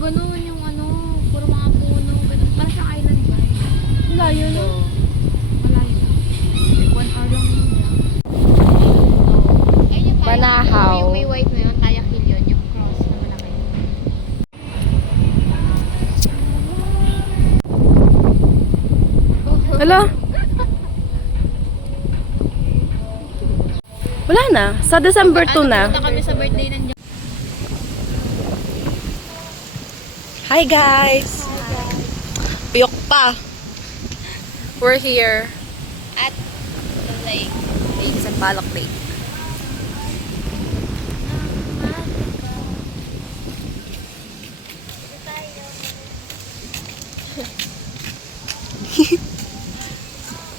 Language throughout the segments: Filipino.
ganun, yung ano, puro mga puno, ganun. Parang siyang island ba? Layo no? Malayo. Like 1 hour lang yun lang. Ayun yung Banahaw. Yung may white na yun, Tayak Hill yun, yung cross na malaki. Hala? Wala na. Sa December 2 na. Punta kami sa birthday ng Hi guys! Piyok pa! We're here at like sa Palak Lake.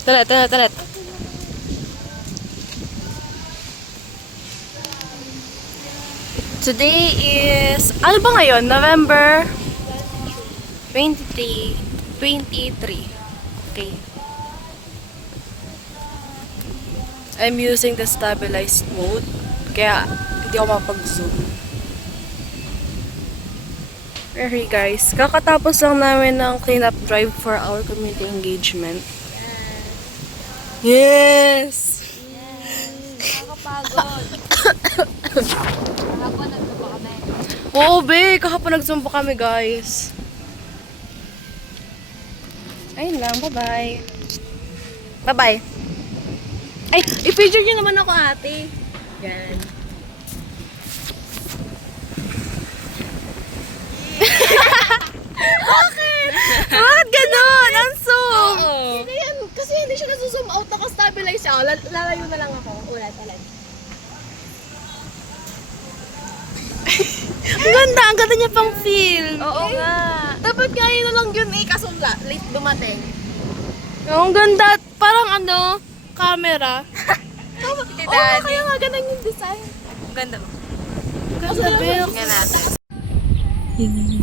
Talat. Today is, ano ba ngayon? November 23. Okay. I'm using the stabilized mode. Kaya, hindi ako mapag-zoom. We're here guys. Kakatapos lang namin ng cleanup drive for our community engagement. Yes! nakakapagod. Kahapon nagsubo kami. Oo, be. Kahapon nagsumpa kami, guys. Ayun lang. Bye-bye. Bye-bye. Ay, i-picture nyo naman ako, ate. Yan. Bakit? Bakit ganon? Ang zoom! Hindi yan, kasi hindi siya nasuzoom out, naka-stabilize siya. Lalayo na lang ako. Wala talaga. Ang ganda niya pang feel. Oo nga. Dapat kaya na lang yun kaso late dumating. Ang ganda. Parang ano, camera. Oo nga, kaya nga ganun yung design. Ganda. Ganda, Bill. Tingnan natin. Tingnan